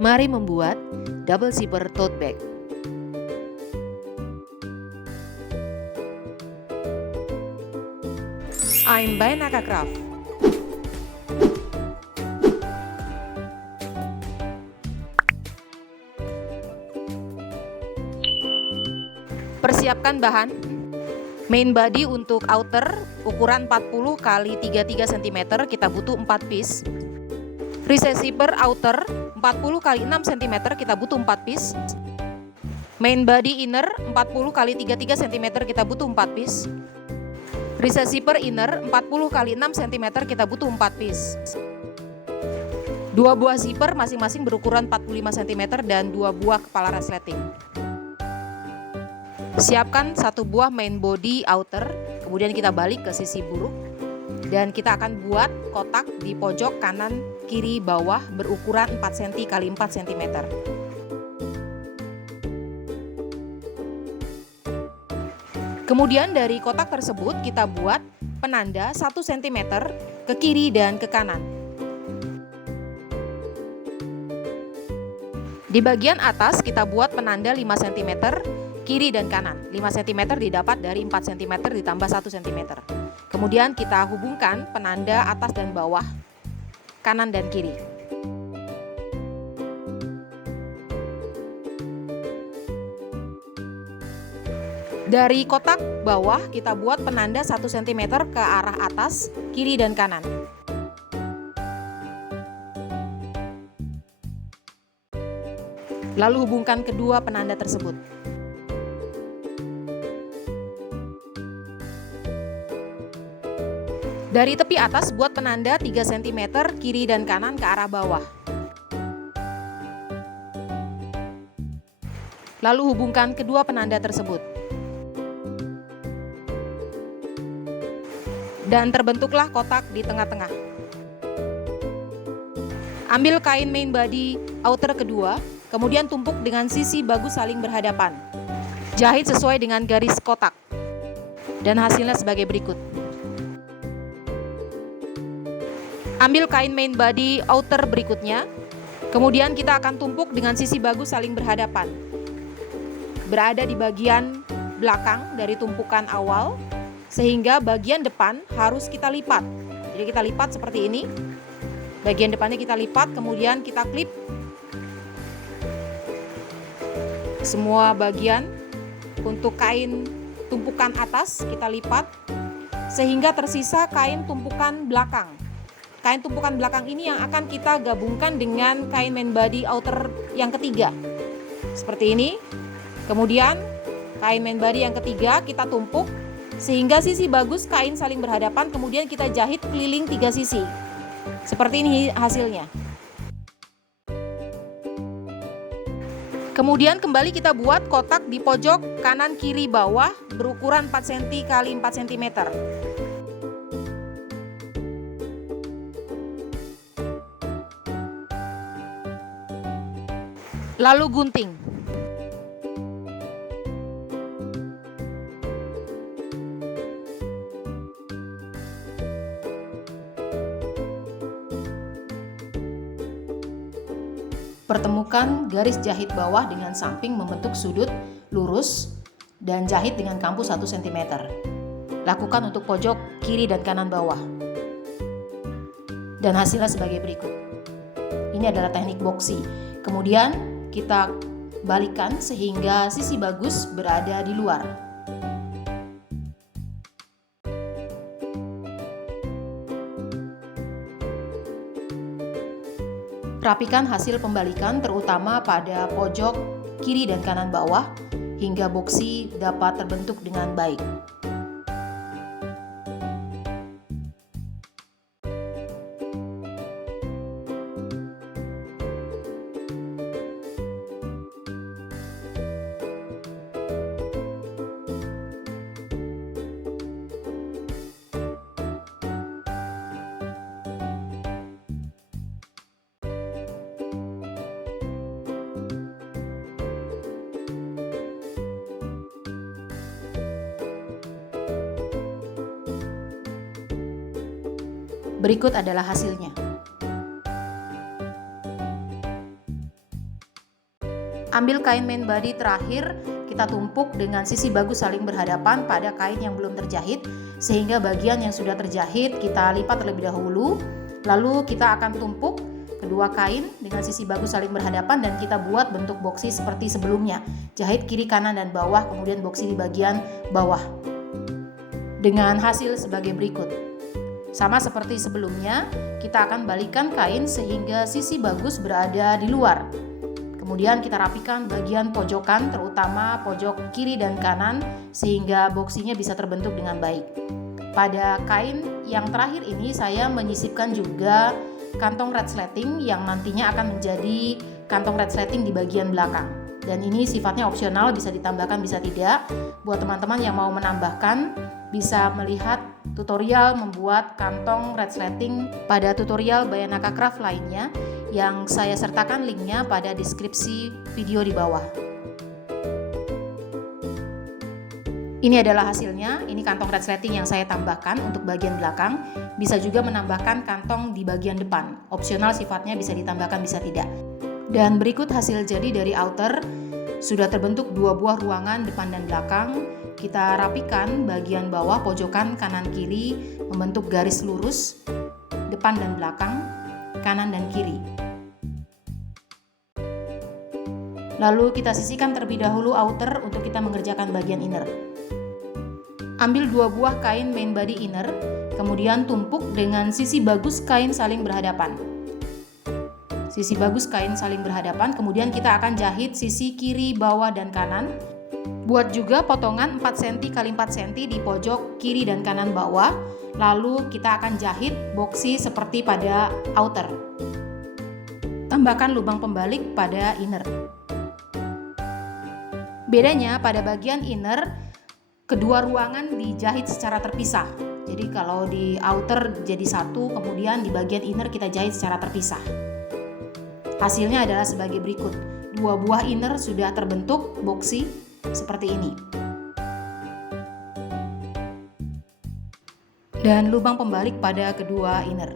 Mari membuat double zipper tote bag. I'm by Naka Craft. Persiapkan bahan. Main body untuk outer ukuran 40 x 33 cm, kita butuh 4 piece. Recess zipper outer 40 x 6 cm, kita butuh 4 piece. Main body inner 40 x 33 cm, kita butuh 4 piece. Recess zipper inner 40 x 6 cm, kita butuh 4 piece. 2 buah zipper masing-masing berukuran 45 cm dan 2 buah kepala resleting. Siapkan 1 buah main body outer, kemudian kita balik ke sisi buruk dan kita akan buat kotak di pojok kanan kiri bawah berukuran 4 cm x 4 cm. Kemudian dari kotak tersebut kita buat penanda 1 cm ke kiri dan ke kanan. Di bagian atas kita buat penanda 5 cm kiri dan kanan. 5 cm didapat dari 4 cm ditambah 1 cm. Kemudian kita hubungkan penanda atas dan bawah, kanan dan kiri. Dari kotak bawah kita buat penanda 1 cm ke arah atas, kiri dan kanan. Lalu hubungkan kedua penanda tersebut. Dari tepi atas buat penanda 3 cm kiri dan kanan ke arah bawah. Lalu hubungkan kedua penanda tersebut. Dan terbentuklah kotak di tengah-tengah. Ambil kain main body outer kedua, kemudian tumpuk dengan sisi bagus saling berhadapan. Jahit sesuai dengan garis kotak. Dan hasilnya sebagai berikut. Ambil kain main body outer berikutnya, kemudian kita akan tumpuk dengan sisi bagus saling berhadapan. Berada di bagian belakang dari tumpukan awal, sehingga bagian depan harus kita lipat. Jadi kita lipat seperti ini. Bagian depannya kita lipat, kemudian kita klip. Semua bagian untuk kain tumpukan atas kita lipat, sehingga tersisa kain tumpukan belakang. Kain tumpukan belakang ini yang akan kita gabungkan dengan kain main body outer yang ketiga. Seperti ini. Kemudian kain main body yang ketiga kita tumpuk sehingga sisi bagus kain saling berhadapan, kemudian kita jahit keliling 3 sisi. Seperti ini hasilnya. Kemudian kembali kita buat kotak di pojok kanan kiri bawah berukuran 4 cm x 4 cm. Lalu gunting. Pertemukan garis jahit bawah dengan samping membentuk sudut lurus dan jahit dengan kampu 1 cm. Lakukan untuk pojok kiri dan kanan bawah. Dan hasilnya sebagai berikut. Ini adalah teknik boxy. Kemudian kita balikan sehingga sisi bagus berada di luar. Rapikan hasil pembalikan terutama pada pojok kiri dan kanan bawah hingga boxy dapat terbentuk dengan baik. Berikut adalah hasilnya. Ambil kain main body terakhir, kita tumpuk dengan sisi bagus saling berhadapan pada kain yang belum terjahit, sehingga bagian yang sudah terjahit kita lipat terlebih dahulu. Lalu kita akan tumpuk kedua kain dengan sisi bagus saling berhadapan dan kita buat bentuk boksi seperti sebelumnya. Jahit kiri, kanan, dan bawah, kemudian boksi di bagian bawah. Dengan hasil sebagai berikut. Sama seperti sebelumnya, kita akan balikkan kain sehingga sisi bagus berada di luar. Kemudian kita rapikan bagian pojokan, terutama pojok kiri dan kanan, sehingga boksinya bisa terbentuk dengan baik. Pada kain yang terakhir ini saya menyisipkan juga kantong resleting yang nantinya akan menjadi kantong resleting di bagian belakang. Dan ini sifatnya opsional, bisa ditambahkan bisa tidak. Buat teman-teman yang mau menambahkan, bisa melihat tutorial membuat kantong resleting pada tutorial Bayanaka Craft lainnya yang saya sertakan linknya pada deskripsi video di bawah. Ini adalah hasilnya, ini kantong resleting yang saya tambahkan untuk bagian belakang. Bisa juga menambahkan kantong di bagian depan, opsional sifatnya, bisa ditambahkan bisa tidak. Dan berikut hasil jadi dari outer. Sudah terbentuk dua buah ruangan depan dan belakang. Kita rapikan bagian bawah pojokan kanan kiri membentuk garis lurus depan dan belakang, kanan dan kiri. Lalu kita sisihkan terlebih dahulu outer untuk kita mengerjakan bagian inner. Ambil dua buah kain main body inner, kemudian tumpuk dengan sisi bagus kain saling berhadapan. Sisi bagus kain saling berhadapan, kemudian kita akan jahit sisi kiri, bawah, dan kanan. Buat juga potongan 4 cm x 4 cm di pojok kiri dan kanan bawah. Lalu kita akan jahit boksi seperti pada outer. Tambahkan lubang pembalik pada inner. Bedanya pada bagian inner, kedua ruangan dijahit secara terpisah. Jadi kalau di outer jadi satu, kemudian di bagian inner kita jahit secara terpisah. Hasilnya adalah sebagai berikut. Dua buah inner sudah terbentuk boksi seperti ini. Dan lubang pembalik pada kedua inner.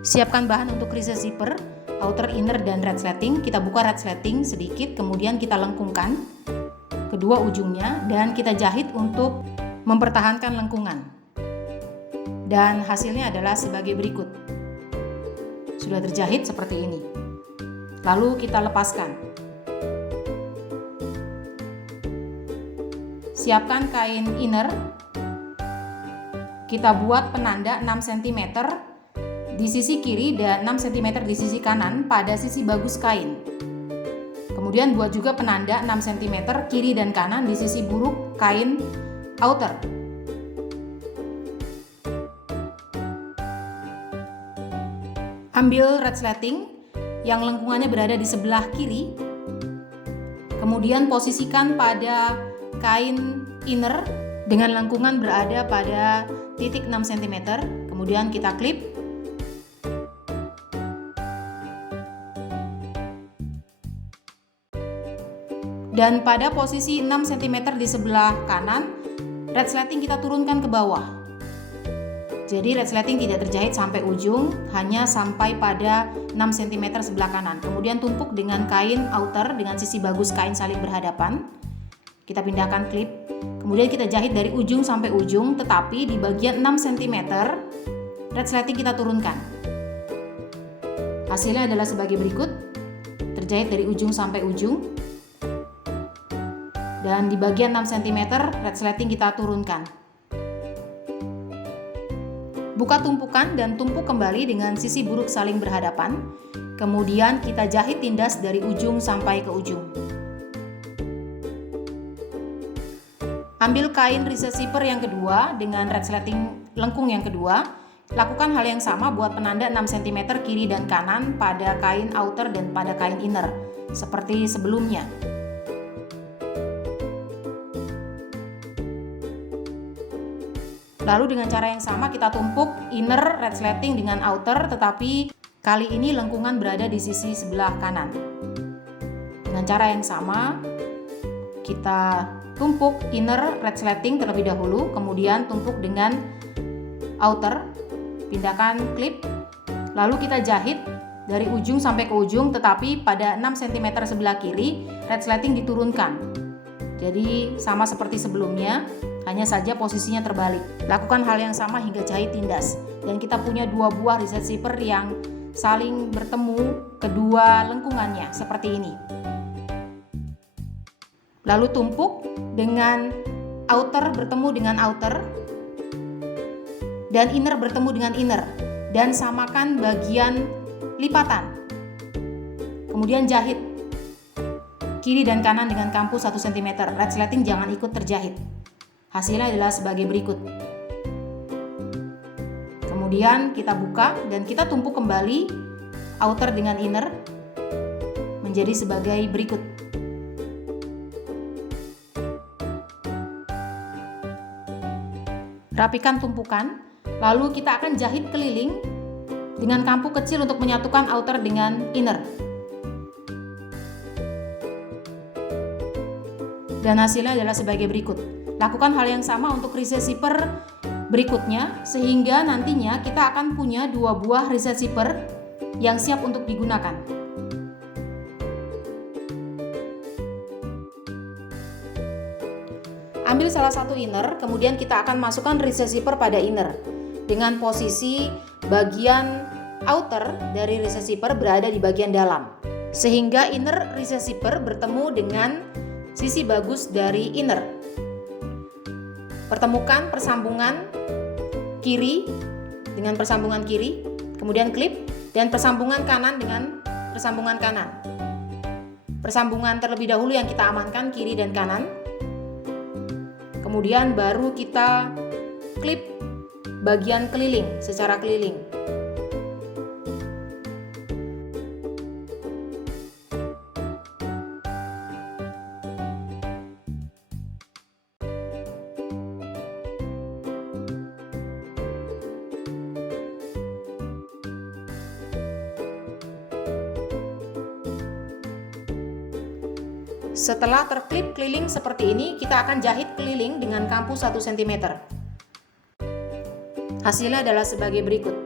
Siapkan bahan untuk recess zipper, outer, inner, dan resleting. Kita buka resleting sedikit, kemudian kita lengkungkan kedua ujungnya dan kita jahit untuk mempertahankan lengkungan. Dan hasilnya adalah sebagai berikut. Sudah terjahit seperti ini. Lalu kita lepaskan. Siapkan kain inner. Kita buat penanda 6 cm di sisi kiri dan 6 cm di sisi kanan pada sisi bagus kain. Kemudian buat juga penanda 6 cm kiri dan kanan di sisi buruk kain outer. Ambil resleting yang lengkungannya berada di sebelah kiri. Kemudian posisikan pada kain inner dengan lengkungan berada pada titik 6 cm. Kemudian kita klip. Dan pada posisi 6 cm di sebelah kanan, resleting kita turunkan ke bawah. Jadi resleting tidak terjahit sampai ujung, hanya sampai pada 6 cm sebelah kanan. Kemudian tumpuk dengan kain outer dengan sisi bagus kain saling berhadapan. Kita pindahkan klip. Kemudian kita jahit dari ujung sampai ujung, tetapi di bagian 6 cm resleting kita turunkan. Hasilnya adalah sebagai berikut. Terjahit dari ujung sampai ujung. Dan di bagian 6 cm resleting kita turunkan. Buka tumpukan dan tumpuk kembali dengan sisi buruk saling berhadapan. Kemudian kita jahit tindas dari ujung sampai ke ujung. Ambil kain recess zipper yang kedua dengan resleting lengkung yang kedua. Lakukan hal yang sama buat penanda 6 cm kiri dan kanan pada kain outer dan pada kain inner, seperti sebelumnya. Lalu dengan cara yang sama kita tumpuk inner resleting dengan outer, tetapi kali ini lengkungan berada di sisi sebelah kanan. Dengan cara yang sama kita tumpuk inner resleting terlebih dahulu, kemudian tumpuk dengan outer, pindahkan klip, lalu kita jahit dari ujung sampai ke ujung, tetapi pada 6 cm sebelah kiri resleting diturunkan. Jadi sama seperti sebelumnya, hanya saja posisinya terbalik. Lakukan hal yang sama hingga jahit tindas. Dan kita punya 2 buah reset zipper yang saling bertemu kedua lengkungannya seperti ini. Lalu tumpuk dengan outer bertemu dengan outer dan inner bertemu dengan inner, dan samakan bagian lipatan. Kemudian jahit kiri dan kanan dengan kampu 1 cm. Resleting jangan ikut terjahit. Hasilnya adalah sebagai berikut. Kemudian kita buka dan kita tumpuk kembali outer dengan inner menjadi sebagai berikut. Rapikan tumpukan, lalu kita akan jahit keliling dengan kampu kecil untuk menyatukan outer dengan inner. Dan hasilnya adalah sebagai berikut. Lakukan hal yang sama untuk reset zipper berikutnya, sehingga nantinya kita akan punya 2 buah reset zipper yang siap untuk digunakan. Ambil salah satu inner, kemudian kita akan masukkan reset zipper pada inner dengan posisi bagian outer dari reset zipper berada di bagian dalam, sehingga inner reset zipper bertemu dengan sisi bagus dari inner. Pertemukan persambungan kiri dengan persambungan kiri, kemudian klip, dan persambungan kanan dengan persambungan kanan. Persambungan terlebih dahulu yang kita amankan kiri dan kanan. Kemudian baru kita klip bagian keliling secara keliling. Setelah terklip keliling seperti ini, kita akan jahit keliling dengan kampu 1 cm. Hasilnya adalah sebagai berikut.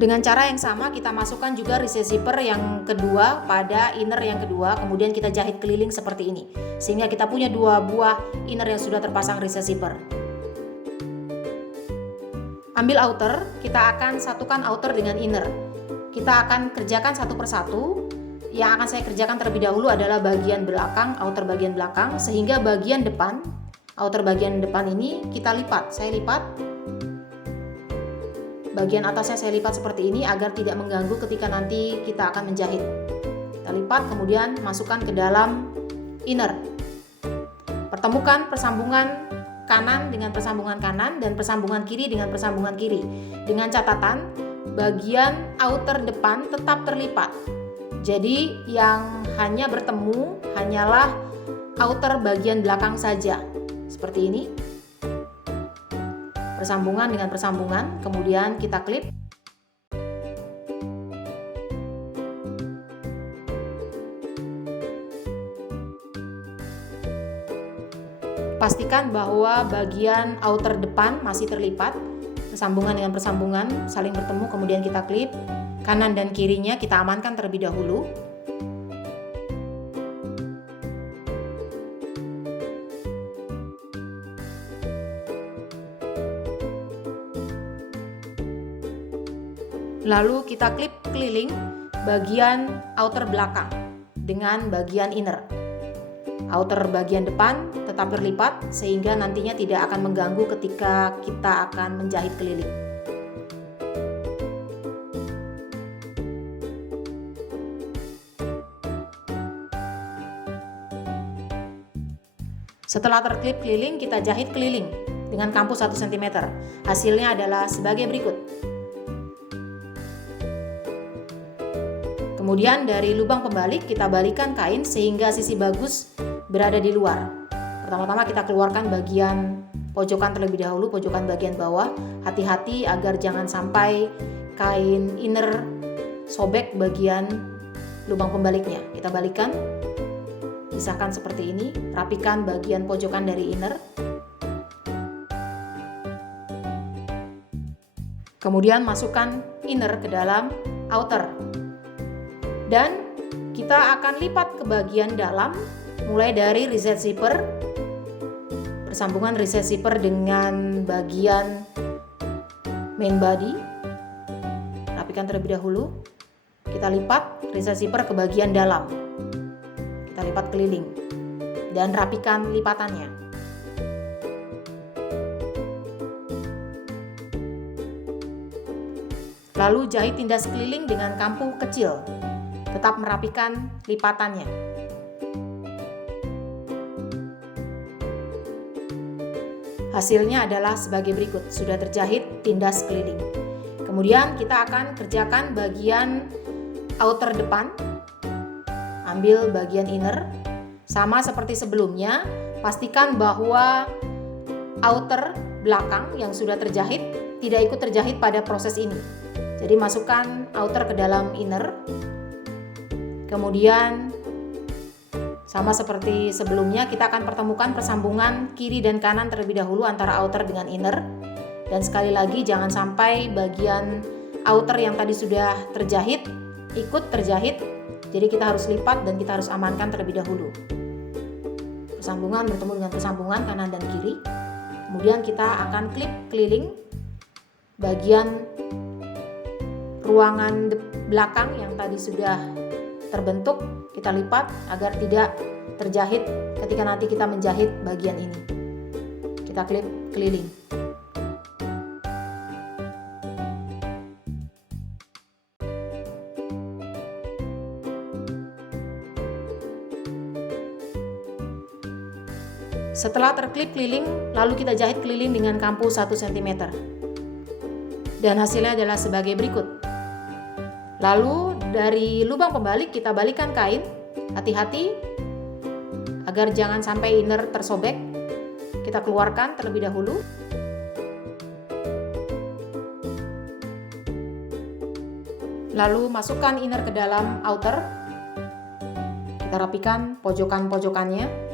Dengan cara yang sama kita masukkan juga reset zipper yang kedua pada inner yang kedua, kemudian kita jahit keliling seperti ini, sehingga kita punya 2 buah inner yang sudah terpasang reset zipper. Ambil outer, kita akan satukan outer dengan inner. Kita akan kerjakan satu persatu. Yang akan saya kerjakan terlebih dahulu adalah bagian belakang, outer bagian belakang, sehingga bagian depan, outer bagian depan ini kita lipat. Saya lipat. Bagian atasnya saya lipat seperti ini agar tidak mengganggu ketika nanti kita akan menjahit. Kita lipat, kemudian masukkan ke dalam inner. Pertemukan persambungan kanan dengan persambungan kanan dan persambungan kiri dengan persambungan kiri, dengan catatan bagian outer depan tetap terlipat. Jadi yang hanya bertemu hanyalah outer bagian belakang saja, seperti ini. Persambungan dengan persambungan, kemudian kita klip. Pastikan bahwa bagian outer depan masih terlipat, persambungan dengan persambungan saling bertemu, kemudian kita klip. Kanan dan kirinya kita amankan terlebih dahulu. Lalu kita klip keliling bagian outer belakang dengan bagian inner. Outer bagian depan tetap berlipat sehingga nantinya tidak akan mengganggu ketika kita akan menjahit keliling. Setelah terklip keliling, kita jahit keliling dengan kampu 1 cm. Hasilnya adalah sebagai berikut. Kemudian dari lubang pembalik kita balikkan kain sehingga sisi bagus berada di luar. Pertama-tama kita keluarkan bagian pojokan terlebih dahulu, pojokan bagian bawah. Hati-hati agar jangan sampai kain inner sobek bagian lubang pembaliknya. Kita balikkan. pisahkan seperti ini. Rapikan bagian pojokan dari inner. Kemudian masukkan inner ke dalam outer. Dan kita akan lipat ke bagian dalam mulai dari reset zipper, persambungan reset zipper dengan bagian main body. Rapikan terlebih dahulu. Kita lipat reset zipper ke bagian dalam. Kita lipat keliling dan rapikan lipatannya. Lalu jahit tindas keliling dengan kampu kecil. Tetap merapikan lipatannya. Hasilnya adalah sebagai berikut. Sudah terjahit tindas keliling. Kemudian kita akan kerjakan bagian outer depan. Ambil bagian inner. Sama seperti sebelumnya, pastikan bahwa outer belakang yang sudah terjahit tidak ikut terjahit pada proses ini. Jadi masukkan outer ke dalam inner. Kemudian sama seperti sebelumnya, kita akan pertemukan persambungan kiri dan kanan terlebih dahulu antara outer dengan inner. Dan sekali lagi jangan sampai bagian outer yang tadi sudah terjahit ikut terjahit. Jadi kita harus lipat dan kita harus amankan terlebih dahulu. Persambungan bertemu dengan persambungan kanan dan kiri. Kemudian kita akan klip keliling bagian ruangan belakang yang tadi sudah terbentuk, kita lipat agar tidak terjahit ketika nanti kita menjahit bagian ini. Kita klip keliling. Setelah terklip keliling, lalu kita jahit keliling dengan kampu 1 cm. Dan hasilnya adalah sebagai berikut. Lalu dari lubang pembalik kita balikkan kain, hati-hati agar jangan sampai inner tersobek. Kita keluarkan terlebih dahulu. Lalu masukkan inner ke dalam outer. Kita rapikan pojokan-pojokannya.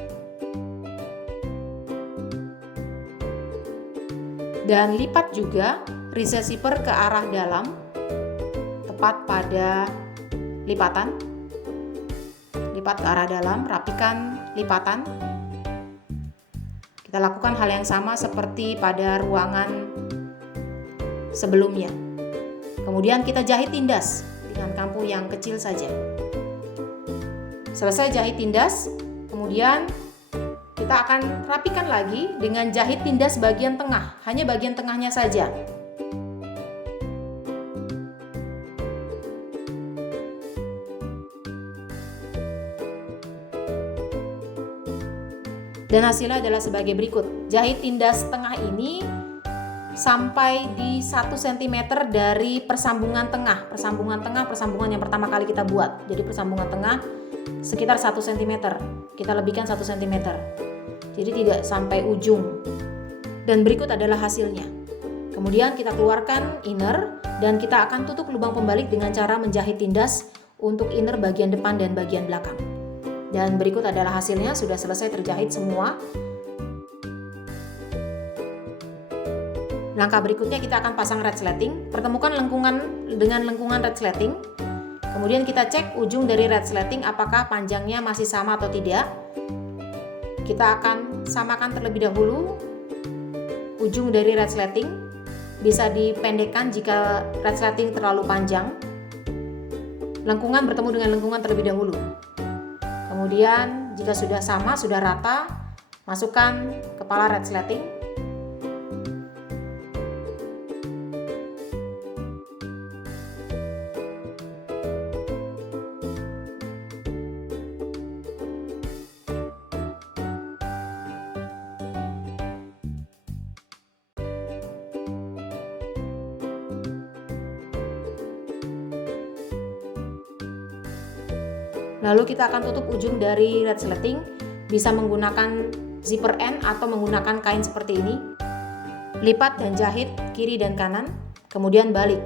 Dan lipat juga reset zipper ke arah dalam, tepat pada lipatan. Lipat ke arah dalam, rapikan lipatan. Kita lakukan hal yang sama seperti pada ruangan sebelumnya. Kemudian kita jahit tindas dengan kampu yang kecil saja. Selesai jahit tindas, kemudian kita akan rapikan lagi dengan jahit tindas bagian tengah, hanya bagian tengahnya saja. Dan hasilnya adalah sebagai berikut. Jahit tindas tengah ini sampai di 1 cm dari persambungan tengah. Persambungan yang pertama kali kita buat. Jadi persambungan tengah sekitar 1 cm. Kita lebihkan 1 cm. Jadi tidak sampai ujung. Dan berikut adalah hasilnya. Kemudian kita keluarkan inner dan kita akan tutup lubang pembalik dengan cara menjahit tindas untuk inner bagian depan dan bagian belakang. Dan berikut adalah hasilnya, sudah selesai terjahit semua. Langkah berikutnya kita akan pasang red slatting. Pertemukan lengkungan dengan lengkungan red slatting. Kemudian kita cek ujung dari red slatting apakah panjangnya masih sama atau tidak. Kita akan samakan terlebih dahulu ujung dari red slatting. Bisa dipendekkan jika red slatting terlalu panjang. Lengkungan bertemu dengan lengkungan terlebih dahulu. Kemudian jika sudah sama, sudah rata, masukkan kepala red slatting. Lalu kita akan tutup ujung dari red slatting, bisa menggunakan zipper end atau menggunakan kain seperti ini. Lipat dan jahit kiri dan kanan, kemudian balik.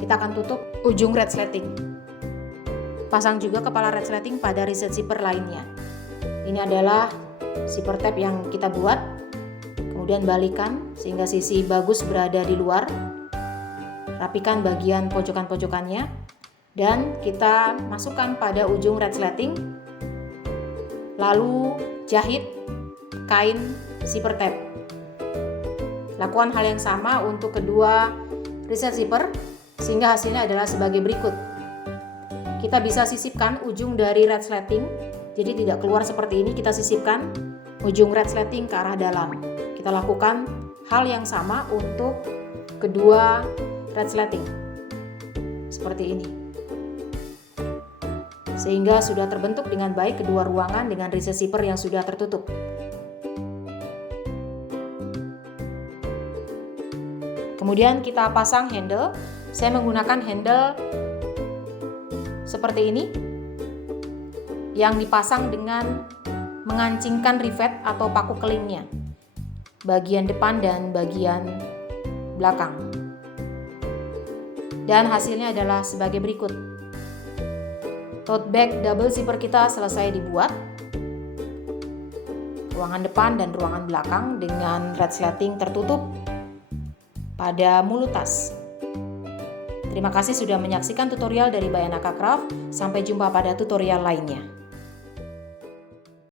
Kita akan tutup ujung red slatting. Pasang juga kepala red slatting pada reset zipper lainnya. Ini adalah zipper tab yang kita buat. Kemudian balikan sehingga sisi bagus berada di luar. Rapikan bagian pojokan-pojokannya dan kita masukkan pada ujung resleting. Lalu jahit kain zipper tab. Lakukan hal yang sama untuk kedua reset zipper sehingga hasilnya adalah sebagai berikut. Kita bisa sisipkan ujung dari resleting, jadi tidak keluar seperti ini. Kita sisipkan ujung resleting ke arah dalam. Kita lakukan hal yang sama untuk kedua resleting seperti ini, sehingga sudah terbentuk dengan baik kedua ruangan dengan reset zipper yang sudah tertutup. Kemudian kita pasang handle. Saya menggunakan handle seperti ini yang dipasang dengan mengancingkan rivet atau paku kelingnya, bagian depan dan bagian belakang. Dan hasilnya adalah sebagai berikut. Tote bag double zipper kita selesai dibuat. Ruangan depan dan ruangan belakang dengan resleting tertutup pada mulut tas. Terima kasih sudah menyaksikan tutorial dari Bayanaka Craft. Sampai jumpa pada tutorial lainnya.